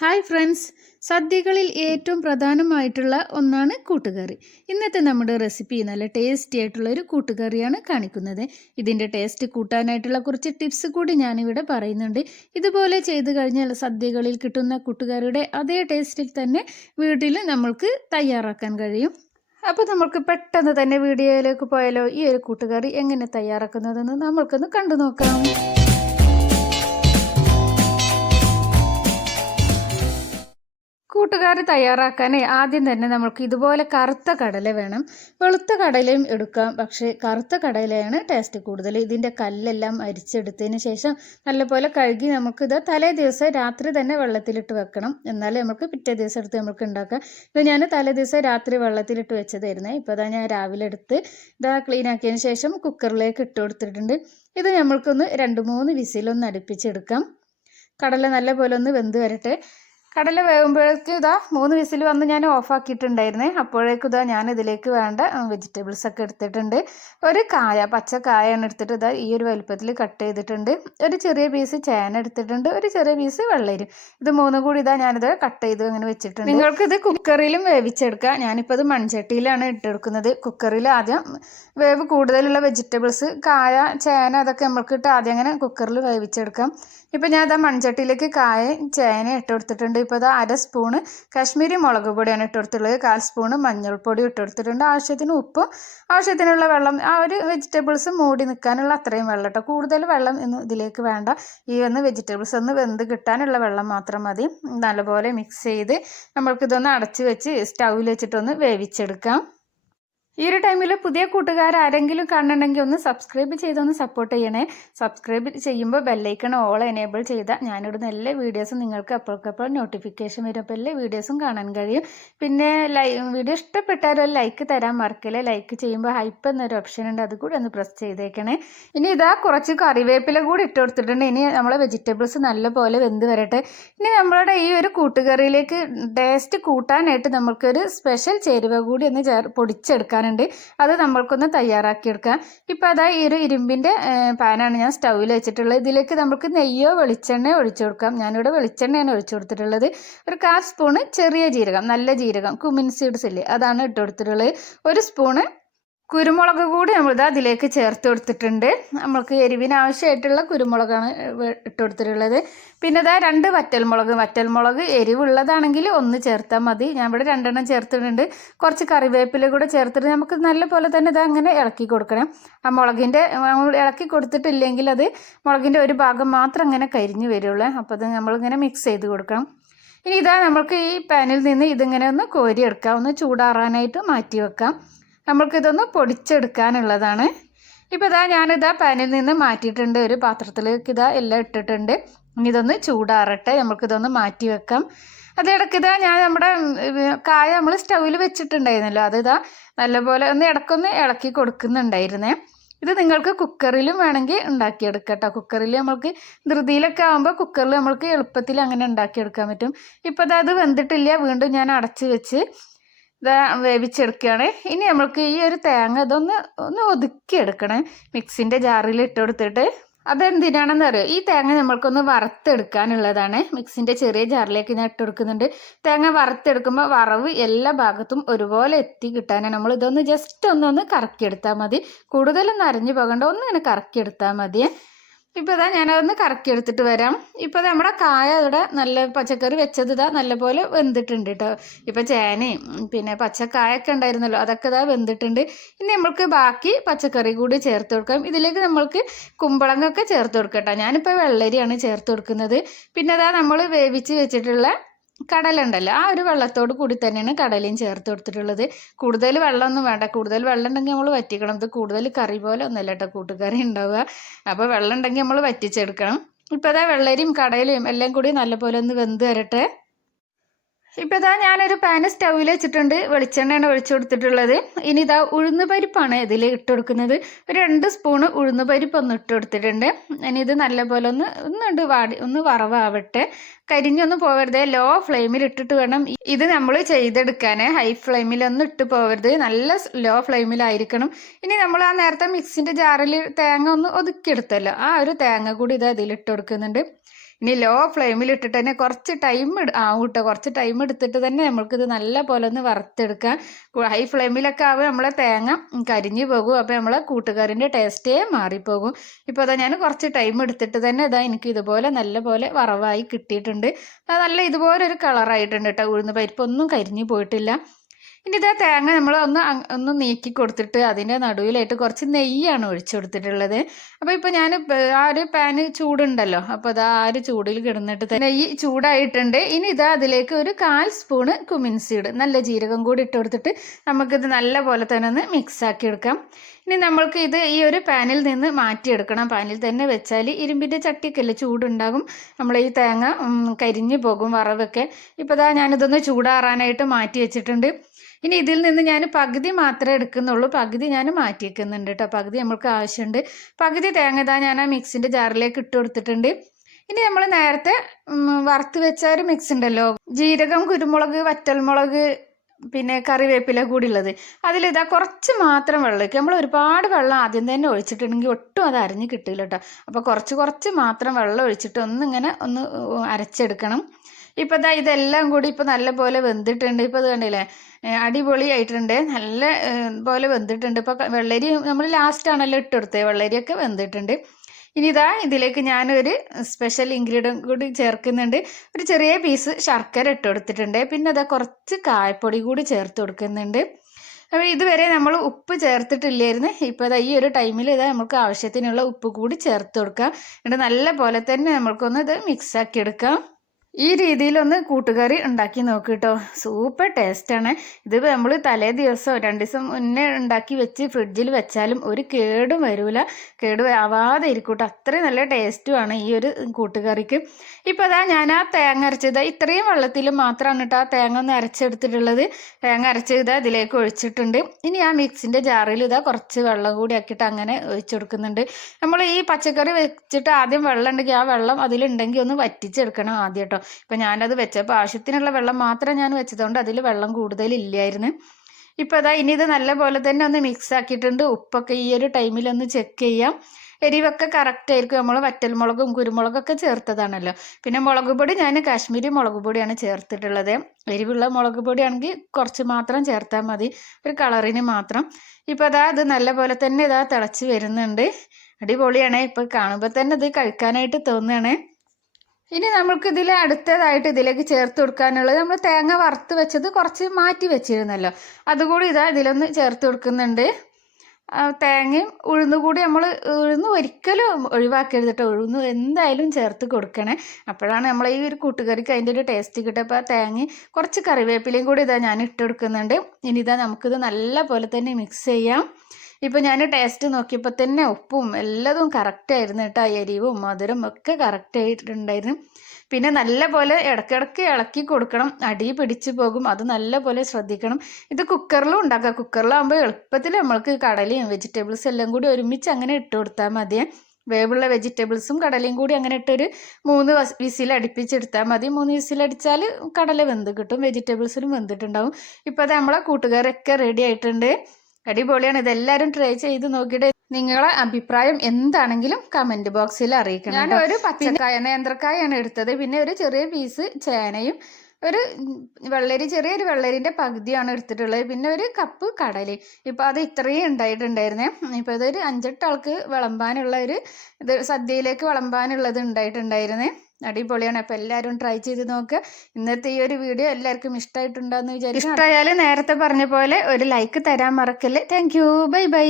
Hi friends, സദ്യകളിൽ ഏറ്റവും പ്രധാനമായിട്ടുള്ള ഒന്നാണ് കൂട്ടുകറി. ഇന്നത്തെ നമ്മുടെ റെസിപ്പി നല്ല ടേസ്റ്റി ആയിട്ടുള്ള ഒരു കൂട്ടുകറിയാണ് കാണിക്കുന്നത്. ഇതിൻ്റെ ടേസ്റ്റ് കൂട്ടാനായിട്ടുള്ള കുറച്ച് ടിപ്സ് കൂടി ഞാനിവിടെ പറയുന്നുണ്ട്. ഇതുപോലെ ചെയ്ത് കഴിഞ്ഞാൽ സദ്യകളിൽ കിട്ടുന്ന കൂട്ടുകറിയുടെ അതേ ടേസ്റ്റിൽ തന്നെ വീട്ടിൽ നമ്മൾക്ക് തയ്യാറാക്കാൻ കഴിയും. അപ്പോൾ നമുക്ക് പെട്ടെന്ന് തന്നെ വീഡിയോയിലേക്ക് പോയാലോ? ഈ ഒരു കൂട്ടുകറി എങ്ങനെ തയ്യാറാക്കുന്നതെന്ന് നമ്മൾക്കൊന്ന് കണ്ടു നോക്കാം. കൂട്ടുകറി തയ്യാറാക്കാൻ ആദ്യം തന്നെ നമുക്ക് ഇതുപോലെ കറുത്ത കടല വേണം. വെളുത്ത കടലയും എടുക്കാം, പക്ഷേ കറുത്ത കടലയാണ് ടേസ്റ്റ് കൂടുതൽ. ഇതിൻ്റെ കല്ലെല്ലാം അരിച്ചെടുത്തതിന് ശേഷം നല്ലപോലെ കഴുകി നമുക്കിത് തലേ ദിവസം രാത്രി തന്നെ വെള്ളത്തിലിട്ട് വെക്കണം. എന്നാലേ നമുക്ക് പിറ്റേ ദിവസം എടുത്ത് നമുക്ക് ഉണ്ടാക്കാം. ഇത് ഞാൻ തലേ ദിവസം രാത്രി വെള്ളത്തിലിട്ട് വെച്ചതായിരുന്നേ. ഇപ്പോൾ അതാ ഞാൻ രാവിലെ എടുത്ത് ഇതാ ക്ലീൻ ആക്കിയതിന് ശേഷം കുക്കറിലേക്ക് ഇട്ട് കൊടുത്തിട്ടുണ്ട്. ഇത് നമ്മൾക്കൊന്ന് 2-3 വിസിലൊന്ന് അടുപ്പിച്ചെടുക്കാം. കടല നല്ലപോലെ ഒന്ന് വെന്ത് വരട്ടെ. കടല വേകുമ്പോഴേക്കും ഇതാ 3 വിസിൽ വന്ന് ഞാൻ ഓഫാക്കിയിട്ടുണ്ടായിരുന്നേ. അപ്പോഴേക്കും ഇതാ ഞാനിതിലേക്ക് വേണ്ട വെജിറ്റബിൾസൊക്കെ എടുത്തിട്ടുണ്ട്. ഒരു പച്ച കായാണ് എടുത്തിട്ട് ഇതാ ഈ ഒരു വലുപ്പത്തിൽ കട്ട് ചെയ്തിട്ടുണ്ട്. ഒരു ചെറിയ പീസ് ചേന എടുത്തിട്ടുണ്ട്, ഒരു ചെറിയ പീസ് വെള്ളരി. ഇത് 3 കൂടി ഇതാ ഞാനിത് കട്ട് ചെയ്ത് അങ്ങനെ വെച്ചിട്ടുണ്ട്. നിങ്ങൾക്കിത് കുക്കറിലും വേവിച്ചെടുക്കാം. ഞാനിപ്പോൾ ഇത് മൺചട്ടിയിലാണ് ഇട്ടെടുക്കുന്നത്. കുക്കറിൽ ആദ്യം വേവ് കൂടുതലുള്ള വെജിറ്റബിൾസ് ചേന അതൊക്കെ നമ്മൾക്ക് ഇട്ട് ആദ്യം അങ്ങനെ കുക്കറിൽ വേവിച്ചെടുക്കാം. ഇപ്പോൾ ഞാൻ ഇതാ മൺചട്ടിയിലേക്ക് ചേന ഇട്ട് കൊടുത്തിട്ടുണ്ട്. ഇപ്പോൾ ഇതാ 1/2 സ്പൂണ് കാശ്മീരി മുളക് പൊടിയാണ് ഇട്ട് കൊടുത്തിട്ടുള്ളത്. 1/4 സ്പൂണ് മഞ്ഞൾപ്പൊടി ഇട്ട് കൊടുത്തിട്ടുണ്ട്. ആവശ്യത്തിന് ഉപ്പും ആവശ്യത്തിനുള്ള വെള്ളം, ആ ഒരു വെജിറ്റബിൾസ് മൂടി നിൽക്കാനുള്ള അത്രയും വെള്ളം കേട്ടോ. കൂടുതൽ വെള്ളം ഇതിലേക്ക് വേണ്ട. ഈ വെജിറ്റബിൾസ് ഒന്ന് വെന്ത് കിട്ടാനുള്ള വെള്ളം മാത്രം മതി. നല്ലപോലെ മിക്സ് ചെയ്ത് നമ്മൾക്കിതൊന്ന് അടച്ച് വെച്ച് സ്റ്റൗവിൽ വെച്ചിട്ടൊന്ന് വേവിച്ചെടുക്കാം. ഈ ഒരു ടൈമിൽ പുതിയ കൂട്ടുകാർ ആരെങ്കിലും കാണണമെങ്കിൽ ഒന്ന് സബ്സ്ക്രൈബ് ചെയ്തൊന്ന് സപ്പോർട്ട് ചെയ്യണേ. സബ്സ്ക്രൈബ് ചെയ്യുമ്പോൾ ബെല്ലൈക്കൺ ഓൾ എനേബിൾ ചെയ്താൽ ഞാനിടുന്ന എല്ലാ വീഡിയോസും നിങ്ങൾക്ക് അപ്പോഴേക്കപ്പോൾ നോട്ടിഫിക്കേഷൻ വരും. അപ്പോൾ എല്ലാ വീഡിയോസും കാണാൻ കഴിയും. പിന്നെ വീഡിയോ ഇഷ്ടപ്പെട്ടാലും ഒരു ലൈക്ക് തരാൻ മറക്കില്ല. ലൈക്ക് ചെയ്യുമ്പോൾ ഹൈപ്പ് എന്നൊരു ഓപ്ഷൻ ഉണ്ട്, അത് കൂടി ഒന്ന് പ്രസ് ചെയ്തേക്കണേ. ഇനി ഇതാ കുറച്ച് കറിവേപ്പില കൂടി ഇട്ട് കൊടുത്തിട്ടുണ്ട്. ഇനി നമ്മളെ വെജിറ്റബിൾസ് നല്ലപോലെ വെന്ത് വരട്ടെ. ഇനി നമ്മളുടെ ഈ ഒരു കൂട്ടുകറിയിലേക്ക് ടേസ്റ്റ് കൂട്ടാനായിട്ട് നമുക്കൊരു സ്പെഷ്യൽ ചേരുവ കൂടി ഒന്ന് പൊടിച്ചെടുക്കാനുണ്ട്. അത് നമ്മൾക്കൊന്ന് തയ്യാറാക്കിയെടുക്കാം. ഇപ്പോൾ അതാ ഈ ഒരു ഇരുമ്പിൻ്റെ പാനാണ് ഞാൻ സ്റ്റൗവിൽ വെച്ചിട്ടുള്ളത്. ഇതിലേക്ക് നമുക്ക് നെയ്യോ വെളിച്ചെണ്ണയോ ഒഴിച്ചു കൊടുക്കാം. ഞാനിവിടെ വെളിച്ചെണ്ണയാണ് ഒഴിച്ചു കൊടുത്തിട്ടുള്ളത്. ഒരു 1/4 സ്പൂണ് ചെറിയ ജീരകം, നല്ല ജീരകം, കുമിൻ സീഡ്സ് ഇല്ലേ, അതാണ് ഇട്ട് കൊടുത്തിട്ടുള്ളത്. 1 സ്പൂണ് കുരുമുളക് കൂടി നമ്മളിത് അതിലേക്ക് ചേർത്ത് കൊടുത്തിട്ടുണ്ട്. നമ്മൾക്ക് എരിവിന് ആവശ്യമായിട്ടുള്ള കുരുമുളകാണ് ഇട്ട് കൊടുത്തിട്ടുള്ളത്. പിന്നെ ഇതാ 2 വറ്റൽമുളക് എരിവുള്ളതാണെങ്കിൽ 1 ചേർത്താൽ മതി. ഞാൻ ഇവിടെ 2 ചേർത്തിട്ടുണ്ട്. കുറച്ച് കറിവേപ്പില കൂടെ ചേർത്തിട്ട് നമുക്ക് നല്ല പോലെ തന്നെ ഇതാ അങ്ങനെ ഇളക്കി കൊടുക്കണം. ആ മുളകിൻ്റെ ഇളക്കി കൊടുത്തിട്ടില്ലെങ്കിൽ അത് മുളകിൻ്റെ ഒരു ഭാഗം മാത്രം അങ്ങനെ കരിഞ്ഞ് വരുള്ളൂ. അപ്പോൾ അത് നമ്മളിങ്ങനെ മിക്സ് ചെയ്ത് കൊടുക്കണം. ഇനി ഇതാ നമ്മൾക്ക് ഈ പാനിൽ നിന്ന് ഇതിങ്ങനെ ഒന്ന് കോരിയെടുക്കാം. ഒന്ന് ചൂടാറാനായിട്ട് മാറ്റി വെക്കാം. നമ്മൾക്കിതൊന്ന് പൊടിച്ചെടുക്കാനുള്ളതാണ്. ഇപ്പോൾ ഇതാ ഞാനിതാ പാനിൽ നിന്ന് മാറ്റിയിട്ടുണ്ട്. ഒരു പാത്രത്തിലേക്ക് ഇതാ എല്ലാം ഇട്ടിട്ടുണ്ട്. ഇനി ഇതൊന്ന് ചൂടാറട്ടെ. നമുക്കിതൊന്ന് മാറ്റി വെക്കാം. അതിടയ്ക്ക് ഇതാ ഞാൻ നമ്മുടെ നമ്മൾ സ്റ്റൗവിൽ വെച്ചിട്ടുണ്ടായിരുന്നല്ലോ, അതിതാ നല്ലപോലെ ഒന്ന് ഇടയ്ക്കൊന്ന് ഇളക്കി കൊടുക്കുന്നുണ്ടായിരുന്നേ. ഇത് നിങ്ങൾക്ക് കുക്കറിലും വേണമെങ്കിൽ ഉണ്ടാക്കിയെടുക്കാം കേട്ടോ. കുക്കറിൽ നമ്മൾക്ക് ധൃതിയിലൊക്കെ ആകുമ്പോൾ കുക്കറിൽ നമ്മൾക്ക് എളുപ്പത്തിൽ അങ്ങനെ ഉണ്ടാക്കിയെടുക്കാൻ പറ്റും. ഇപ്പോൾ അത് വെന്തിട്ടില്ല. വീണ്ടും ഞാൻ അടച്ച് വെച്ച് വേവിച്ചെടുക്കുകയാണ്. ഇനി നമ്മൾക്ക് ഈ ഒരു തേങ്ങ ഇതൊന്ന് ഒതുക്കിയെടുക്കണേ. മിക്സിൻ്റെ ജാറിൽ ഇട്ട് കൊടുത്തിട്ട് അതെന്തിനാണെന്ന് അറിയോ? ഈ തേങ്ങ നമ്മൾക്കൊന്ന് വറുത്തെടുക്കാനുള്ളതാണ്. മിക്സിൻ്റെ ചെറിയ ജാറിലേക്ക് ഞാൻ ഇട്ട് കൊടുക്കുന്നുണ്ട്. തേങ്ങ വറുത്തെടുക്കുമ്പോൾ വറവ് എല്ലാ ഭാഗത്തും ഒരുപോലെ എത്തി കിട്ടാനാണ്. നമ്മൾ ഇതൊന്ന് ജസ്റ്റ് ഒന്ന് കറക്കിയെടുത്താൽ മതി. കൂടുതലൊന്നും അരഞ്ഞു പോകണ്ട, ഒന്നിങ്ങനെ കറക്കിയെടുത്താൽ മതി. ഇപ്പോൾ ഇതാ ഞാനതൊന്ന് കറക്കിയെടുത്തിട്ട് വരാം. ഇപ്പോൾ നമ്മുടെ ഇവിടെ നല്ല പച്ചക്കറി വെച്ചത് ഇതാ നല്ലപോലെ വെന്തിട്ടുണ്ട് കേട്ടോ. ഇപ്പോൾ ചേനയും പിന്നെ പച്ചക്കായൊക്കെ ഉണ്ടായിരുന്നല്ലോ, അതൊക്കെ ഇതാ വെന്തിട്ടുണ്ട്. ഇനി നമ്മൾക്ക് ബാക്കി പച്ചക്കറി കൂടി ചേർത്ത് കൊടുക്കാം. ഇതിലേക്ക് നമ്മൾക്ക് കുമ്പളങ്ങൊക്കെ ചേർത്ത് കൊടുക്കാം കേട്ടോ. ഞാനിപ്പോൾ വെള്ളരിയാണ് ചേർത്ത് കൊടുക്കുന്നത്. പിന്നെ അതാ നമ്മൾ വേവിച്ച് വെച്ചിട്ടുള്ള കടല ഉണ്ടല്ലോ, ആ ഒരു വെള്ളത്തോട് കൂടി തന്നെയാണ് കടലയും ചേർത്ത് കൊടുത്തിട്ടുള്ളത്. കൂടുതൽ വെള്ളമൊന്നും വേണ്ട. കൂടുതൽ വെള്ളം ഉണ്ടെങ്കിൽ നമ്മൾ വറ്റിക്കണം. ഇത് കൂടുതൽ കറി പോലെ ഒന്നുമല്ല കേട്ടോ കൂട്ടുകറി ഉണ്ടാവുക. അപ്പോൾ വെള്ളം ഉണ്ടെങ്കിൽ നമ്മൾ വറ്റിച്ചെടുക്കണം. ഇപ്പോൾ അതാ വെള്ളരിയും കടലയും എല്ലാം കൂടി നല്ലപോലെ ഒന്ന് വെന്ത് വരട്ടെ. ഇപ്പോൾ ഇതാ ഞാനൊരു പാന് സ്റ്റൗവിൽ വെച്ചിട്ടുണ്ട്. വെളിച്ചെണ്ണയാണ് ഒഴിച്ചു കൊടുത്തിട്ടുള്ളത്. ഇനി ഇതാ ഉഴുന്ന് പരിപ്പാണ് ഇതിൽ ഇട്ട് കൊടുക്കുന്നത്. ഒരു 2 സ്പൂണ് ഉഴുന്ന് പരിപ്പ് ഒന്ന് ഇട്ട് കൊടുത്തിട്ടുണ്ട്. ഇനി ഇത് നല്ലപോലെ ഒന്ന് വറവാവട്ടെ. കരിഞ്ഞൊന്നും പോകരുത്. ലോ ഫ്ലെയിമിൽ ഇട്ടിട്ട് വേണം ഇത് നമ്മൾ ചെയ്തെടുക്കാൻ. ഹൈ ഫ്ലെയിമിലൊന്നും ഇട്ട് പോകരുത്. നല്ല ലോ ഫ്ലെയിമിലായിരിക്കണം. ഇനി നമ്മൾ ആ നേരത്തെ മിക്സിൻ്റെ ജാറിൽ തേങ്ങ ഒന്ന് ഒതുക്കിയെടുത്തല്ലോ, ആ ഒരു തേങ്ങ കൂടി ഇത് അതിലിട്ട് കൊടുക്കുന്നുണ്ട്. ഇനി ലോ ഫ്ലെയിമിൽ ഇട്ടിട്ട് തന്നെ കുറച്ച് ടൈം ആവും കേട്ടോ. കുറച്ച് ടൈം എടുത്തിട്ട് തന്നെ നമ്മൾക്കിത് നല്ല പോലെ ഒന്ന് വറുത്തെടുക്കാം. ഹൈ ഫ്ലെയിമിലൊക്കെ ആവുമ്പോൾ നമ്മളെ തേങ്ങ കരിഞ്ഞു പോകും. അപ്പോൾ നമ്മളെ കൂട്ടുകറിൻ്റെ ടേസ്റ്റേ മാറിപ്പോകും. ഇപ്പോൾ അതാ ഞാൻ കുറച്ച് ടൈം എടുത്തിട്ട് തന്നെ ഇതാ എനിക്ക് ഇതുപോലെ നല്ല പോലെ വറവായി കിട്ടിയിട്ടുണ്ട്. അത് നല്ല ഇതുപോലെ ഒരു കളറായിട്ടുണ്ട് കേട്ടോ. ഉഴുന്ന് പരിപ്പൊന്നും കരിഞ്ഞു പോയിട്ടില്ല. ഇനി ഇതാ തേങ്ങ നമ്മൾ ഒന്ന് നീക്കി കൊടുത്തിട്ട് അതിൻ്റെ നടുവിലായിട്ട് കുറച്ച് നെയ്യാണ് ഒഴിച്ചു കൊടുത്തിട്ടുള്ളത്. അപ്പോൾ ഇപ്പോൾ ഞാൻ ആ ഒരു പാന് ചൂടുണ്ടല്ലോ, അപ്പോൾ അതാ ആ ഒരു ചൂടിൽ കിടന്നിട്ട് നെയ്യ് ചൂടായിട്ടുണ്ട്. ഇനി ഇതാ അതിലേക്ക് ഒരു 1/4 സ്പൂണ് കുമിൻ സീഡ് നല്ല ജീരകം കൂടി ഇട്ട് കൊടുത്തിട്ട് നമുക്കിത് നല്ല പോലെ തന്നെ ഒന്ന് മിക്സാക്കി എടുക്കാം. ഇനി നമ്മൾക്ക് ഇത് ഈ ഒരു പാനിൽ നിന്ന് മാറ്റിയെടുക്കണം. പാനിൽ തന്നെ വെച്ചാൽ ഇരുമ്പിൻ്റെ ചട്ടിക്കല്ലേ ചൂടുണ്ടാകും, നമ്മൾ ഈ തേങ്ങ കരിഞ്ഞു പോകും വറവൊക്കെ. ഇപ്പോൾ ഇതാ ഞാനിതൊന്ന് ചൂടാറാനായിട്ട് മാറ്റി വെച്ചിട്ടുണ്ട്. ഇനി ഇതിൽ നിന്ന് ഞാൻ പകുതി മാത്രമേ എടുക്കുന്നുള്ളൂ, പകുതി ഞാൻ മാറ്റി വെക്കുന്നുണ്ട് കേട്ടോ. പകുതി നമ്മൾക്ക് ആവശ്യമുണ്ട്. പകുതി തേങ്ങ ഇതാ ഞാൻ ആ മിക്സിൻ്റെ ജാറിലേക്ക് ഇട്ട് കൊടുത്തിട്ടുണ്ട്. ഇനി നമ്മൾ നേരത്തെ വറുത്ത് വെച്ച ഒരു മിക്സ് ഉണ്ടല്ലോ, ജീരകം, കുരുമുളക്, വറ്റൽമുളക്, പിന്നെ കറിവേപ്പില കൂടി ഉള്ളത്, അതിലിതാ കുറച്ച് മാത്രം വെള്ളം ഒഴിക്കുക. നമ്മൾ ഒരുപാട് വെള്ളം ആദ്യം തന്നെ ഒഴിച്ചിട്ടുണ്ടെങ്കിൽ ഒട്ടും അത് അരഞ്ഞ് കിട്ടില്ല കേട്ടോ. അപ്പോൾ കുറച്ച് മാത്രം വെള്ളം ഒഴിച്ചിട്ട് ഒന്ന് അരച്ചെടുക്കണം. ഇപ്പോൾ ഇതാ ഇതെല്ലാം കൂടി ഇപ്പോൾ നല്ല പോലെ വെന്തിട്ടുണ്ട്. ഇപ്പോൾ ഇത് കണ്ടില്ലേ, അടിപൊളിയായിട്ടുണ്ട്, നല്ല പോലെ വെന്തിട്ടുണ്ട്. ഇപ്പോൾ വെള്ളരി നമ്മൾ ലാസ്റ്റാണല്ലോ ഇട്ടെടുത്തത്, വെള്ളരിയൊക്കെ വെന്തിട്ടുണ്ട്. ഇനി ഇതാ ഇതിലേക്ക് ഞാനൊരു സ്പെഷ്യൽ ഇൻഗ്രീഡിയൻറ്റ് കൂടി ചേർക്കുന്നുണ്ട്. ഒരു ചെറിയ പീസ് ശർക്കര ഇട്ട് കൊടുത്തിട്ടുണ്ട്. പിന്നെ അതാ കുറച്ച് കായപ്പൊടി കൂടി ചേർത്ത് കൊടുക്കുന്നുണ്ട്. അപ്പോൾ ഇതുവരെ നമ്മൾ ഉപ്പ് ചേർത്തിട്ടില്ലായിരുന്നു. ഇപ്പോൾ ഇതാ ഈ ഒരു ടൈമിൽ ഇതാ നമുക്ക് ആവശ്യത്തിനുള്ള ഉപ്പ് കൂടി ചേർത്ത് കൊടുക്കാം. എന്നിട്ട് നല്ല പോലെ തന്നെ നമ്മൾക്കൊന്ന് ഇത് മിക്സാക്കി എടുക്കാം. ഈ രീതിയിലൊന്ന് കൂട്ടുകറി ഉണ്ടാക്കി നോക്ക് കേട്ടോ. സൂപ്പർ ടേസ്റ്റാണ്. ഇത് നമ്മൾ തലേ ദിവസം 2 ദിവസം മുന്നേ ഉണ്ടാക്കി വെച്ച് ഫ്രിഡ്ജിൽ വെച്ചാലും ഒരു കേടും വരില്ല, ആവാതെ ഇരിക്കൂട്ടോ. അത്രയും നല്ല ടേസ്റ്റുമാണ് ഈ ഒരു കൂട്ടുകറിക്ക്. ഇപ്പോൾ അതാ ഞാൻ ആ തേങ്ങ അരച്ചത് ഇത്രയും വെള്ളത്തിൽ മാത്രമാണ് കേട്ടോ ആ തേങ്ങ ഒന്ന് അരച്ചെടുത്തിട്ടുള്ളത്. തേങ്ങ അരച്ചത് ഇതിലേക്ക് ഒഴിച്ചിട്ടുണ്ട്. ഇനി ആ മിക്സിൻ്റെ ജാറിൽ ഇതാ കുറച്ച് വെള്ളം കൂടി ആക്കിയിട്ട് അങ്ങനെ ഒഴിച്ചു കൊടുക്കുന്നുണ്ട്. നമ്മൾ ഈ പച്ചക്കറി വെച്ചിട്ട് ആദ്യം വെള്ളം ഉണ്ടെങ്കിൽ ആ വെള്ളം അതിലുണ്ടെങ്കിൽ ഒന്ന് വറ്റിച്ചെടുക്കണം ആദ്യം കേട്ടോ. ഇപ്പം ഞാനത് വെച്ചപ്പോൾ ആവശ്യത്തിനുള്ള വെള്ളം മാത്രം ഞാൻ വെച്ചതുകൊണ്ട് അതിൽ വെള്ളം കൂടുതലില്ലായിരുന്നു. ഇപ്പോൾ അതാ ഇനി ഇത് നല്ല പോലെ തന്നെ ഒന്ന് മിക്സ് ആക്കിയിട്ടുണ്ട്. ഉപ്പൊക്കെ ഈ ഒരു ടൈമിലൊന്ന് ചെക്ക് ചെയ്യാം. എരിവൊക്കെ കറക്റ്റ് ആയിരിക്കും. നമ്മൾ വറ്റൽമുളകും കുരുമുളകൊക്കെ ചേർത്തതാണല്ലോ. പിന്നെ മുളക് പൊടി ഞാൻ കാശ്മീരി മുളക് പൊടിയാണ് ചേർത്തിട്ടുള്ളത്. എരിവുള്ള മുളക് പൊടിയാണെങ്കിൽ കുറച്ച് മാത്രം ചേർത്താൽ മതി, ഒരു കളറിന് മാത്രം. ഇപ്പോൾ അതാ ഇത് നല്ല പോലെ തന്നെ ഇതാ തിളച്ച് വരുന്നുണ്ട്. അടിപൊളിയാണ്. ഇപ്പോൾ കാണുമ്പോൾ തന്നെ ഇത് കഴിക്കാനായിട്ട് തോന്നുകയാണ്. ഇനി നമ്മൾക്ക് അടുത്തതായിട്ട് ഇതിലേക്ക് ചേർത്ത് കൊടുക്കാനുള്ളത് നമ്മൾ തേങ്ങ വറുത്ത് വെച്ചത് കുറച്ച് മാറ്റി വെച്ചിരുന്നല്ലോ, അതുകൂടി ഇതാ ഇതിലൊന്ന് ചേർത്ത് കൊടുക്കുന്നുണ്ട്. തേങ്ങയും ഉഴുന്നുകൂടി ഉഴുന്ന് ഒരിക്കലും ഒഴിവാക്കരുത് കേട്ടോ. ഉഴുന്ന് എന്തായാലും ചേർത്ത് കൊടുക്കണേ, അപ്പോഴാണ് നമ്മൾ ഈ ഒരു കൂട്ടുകറിക്ക് അതിൻ്റെ ഒരു ടേസ്റ്റ് കിട്ടുക. അപ്പോൾ ആ തേങ്ങയും കുറച്ച് കറിവേപ്പിലയും കൂടി ഇതാ ഞാൻ ഇട്ട് കൊടുക്കുന്നുണ്ട്. ഇനി ഇതാ നമുക്കിത് നല്ല പോലെ തന്നെ മിക്സ് ചെയ്യാം. ഇപ്പോൾ ഞാൻ ടേസ്റ്റ് നോക്കിയപ്പോൾ തന്നെ ഉപ്പും എല്ലാതും കറക്റ്റായിരുന്നു കേട്ടോ. എരിവും മധുരം ഒക്കെ കറക്റ്റായിട്ടുണ്ടായിരുന്നു. പിന്നെ നല്ല പോലെ ഇടയ്ക്കിടയ്ക്ക് ഇളക്കി കൊടുക്കണം, അടി പിടിച്ച് പോകും, അത് നല്ല പോലെ ശ്രദ്ധിക്കണം. ഇത് കുക്കറിലും ഉണ്ടാക്കാം. കുക്കറിലാകുമ്പോൾ എളുപ്പത്തിൽ നമ്മൾക്ക് കടലയും വെജിറ്റബിൾസും എല്ലാം കൂടി ഒരുമിച്ച് അങ്ങനെ ഇട്ട് കൊടുത്താൽ മതിയേ. വേവുള്ള വെജിറ്റബിൾസും കടലയും കൂടി അങ്ങനെ ഇട്ടൊരു 3 വിസിൽ അടുപ്പിച്ചെടുത്താൽ മതി. 3 വിസിലടിച്ചാൽ കടല വെന്ത് കിട്ടും, വെജിറ്റബിൾസിലും വെന്തിട്ടുണ്ടാവും. ഇപ്പോൾ അത് നമ്മളെ കൂട്ടുകാരൊക്കെ റെഡി ആയിട്ടുണ്ട്. അടിപൊളിയാണ്. ഇതെല്ലാവരും ട്രൈ ചെയ്ത് നോക്കിയിട്ട് നിങ്ങളെ അഭിപ്രായം എന്താണെങ്കിലും കമൻറ്റ് ബോക്സിൽ അറിയിക്കണം. ഞാൻ ഒരു പച്ചക്കായ നേന്ത്രക്കായാണ് എടുത്തത്. പിന്നെ ഒരു ചെറിയ പീസ് ചേനയും ഒരു ചെറിയൊരു വെള്ളരിൻ്റെ പകുതിയാണ് എടുത്തിട്ടുള്ളത്. പിന്നെ ഒരു കപ്പ് കടലയും. ഇപ്പോൾ അത് ഇത്രയും ഉണ്ടായിട്ടുണ്ടായിരുന്നേ. ഇപ്പോൾ ഇതൊരു 5-8 ആൾക്ക് വിളമ്പാനുള്ള സദ്യയിലേക്ക് വിളമ്പാനുള്ളത് ഉണ്ടായിട്ടുണ്ടായിരുന്നേ. അടിപൊളിയാണ്. അപ്പോൾ എല്ലാവരും ട്രൈ ചെയ്ത് നോക്കുക. ഇന്നത്തെ ഈ ഒരു വീഡിയോ എല്ലാവർക്കും ഇഷ്ടമായിട്ടുണ്ടെന്ന് വിചാരിക്കും. ഇഷ്ടമായാലും നേരത്തെ പറഞ്ഞ പോലെ ഒരു ലൈക്ക് തരാൻ മറക്കല്ലേ. Thank you. Bye bye.